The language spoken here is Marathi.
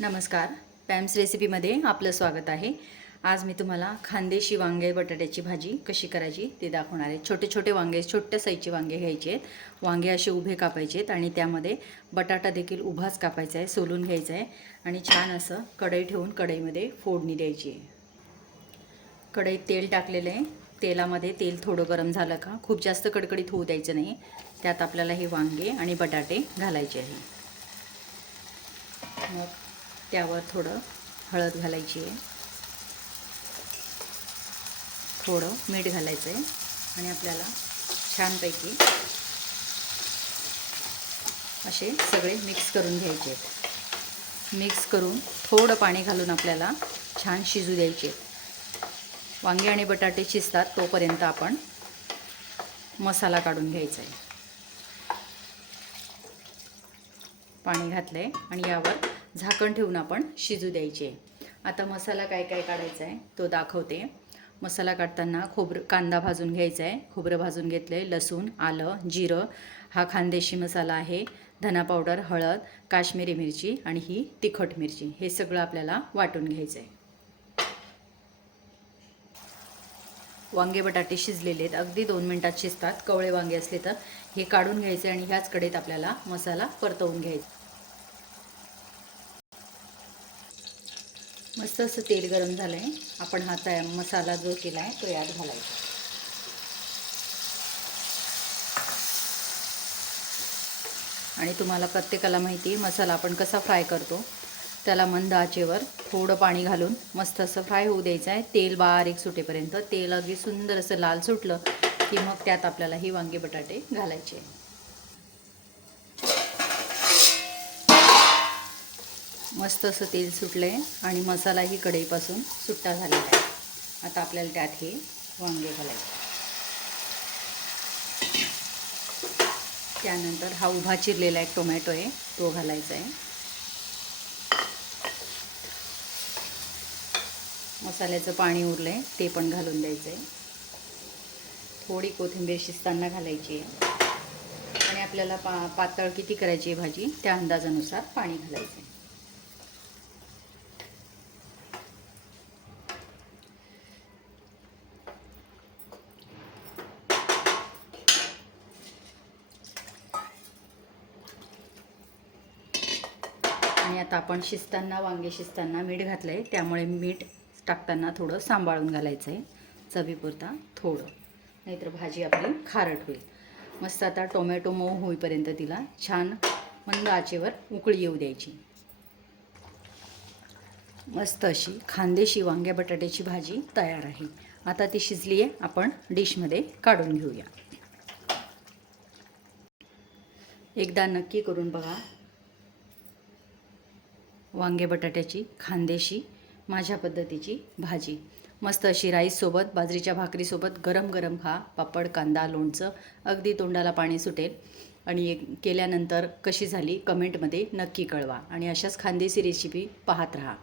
नमस्कार. पॅम्स रेसिपीमध्ये आपलं स्वागत आहे. आज मी तुम्हाला खांदेशी वांगे बटाट्याची भाजी कशी करायची ते दाखवणार आहे. छोटे छोटे वांगे छोट्या साईजचे वांगे घ्यायचे आहेत. वांगे असे उभे कापायचे आहेत आणि त्यामध्ये बटाटा देखील उभाच कापायचा आहे सोलून घ्यायचा आहे. आणि छान असं कढई ठेवून कढईमध्ये फोडणी द्यायची आहे. कढईत तेल टाकलेलं आहे. तेलामध्ये तेल थोडं गरम झालं का खूप जास्त कडकडीत होऊ द्यायचं नाही. त्यात आपल्याला हे वांगे आणि बटाटे घालायचे आहे. मग त्यावर थोडं हळद घालायची आहे. थोडं मीठ घालायचं आहे आणि आपल्याला छानपैकी असे सगळे मिक्स करून घ्यायचे आहेत. मिक्स करून थोडं पाणी घालून आपल्याला छान शिजू द्यायचे वांगे आणि बटाटे शिजतात तोपर्यंत आपण मसाला काढून घ्यायचा आहे पाणी घातलं आहे आणि यावर झाकण ठेवून आपण शिजू द्यायचे. आता मसाला काय काय काढायचा आहे तो दाखवते. मसाला काढताना खोबरं कांदा भाजून घ्यायचा आहे. खोबरं भाजून घेतलं आहे लसूण आलं जिरं. हा खानदेशी मसाला आहे. धना पावडर हळद काश्मीरी मिरची आणि ही तिखट मिरची. हे सगळं आपल्याला वाटून घ्यायचं आहे वांगे बटाटे शिजलेले आहेत. अगदी दोन मिनटात शिजतात. कवळे वांगे असले तर हे काढून घ्यायचे आणि ह्याच कडेत आपल्याला मसाला परतवून घ्यायचा. मस्त असं तेल गरम झालं आहे आपण हा तया मसाला जो केला आहे तो यात घालायचा. आणि तुम्हाला प्रत्येकाला माहिती मसाला आपण कसा फ्राय करतो? त्याला मंद आचेवर थोडं पाणी घालून मस्त असं फ्राय होऊ द्यायचं आहे. तेल बारीक सुटेपर्यंत. तेल अगदी सुंदर असं लाल सुटलं की मग त्यात आपल्याला ही वांगे बटाटे घालायचे. मस्त असं तेल सुटलं आहे आणि मसालाही कढईपासून सुट्टा झालेला आहे. आता आपल्याला त्यात हे वांगे घालायचे. त्यानंतर हा उभा चिरलेला एक टोमॅटो आहे तो घालायचा आहे. मसाल्याचं पाणी उरलं आहे ते पण घालून द्यायचं आहे थोडी कोथिंबीर शिजताना घालायची आहे. आणि आपल्याला पा पातळ किती करायची आहे भाजी? त्या अंदाजानुसार पाणी घालायचं आहे आता आपण शिजताना वांगे शिजताना मीठ घातलं आहे त्यामुळे मीठ टाकताना थोडं सांभाळून घालायचं आहे चवीपुरता थोडं. नाहीतर भाजी आपली खारट होईल. मस्त आता टोमॅटो मऊ होईपर्यंत तिला छान मंद आचेवर उकळी येऊ द्यायची. मस्त अशी खांदेशी वांग्या बटाट्याची भाजी तयार आहे. आता ती शिजली आहे आपण डिशमध्ये काढून घेऊया. एकदा नक्की करून बघा. वांगे बटाट्याची खांदेशी माझ्या पद्धतीची भाजी. मस्त अशी राईससोबत बाजरीच्या भाकरीसोबत गरम गरम खा. पापड कांदा लोणचं अगदी तोंडाला पाणी सुटेल. आणि एक केल्यानंतर कशी झाली कमेंटमध्ये नक्की कळवा. आणि अशाच खांदेशी रेसिपी पाहत राहा.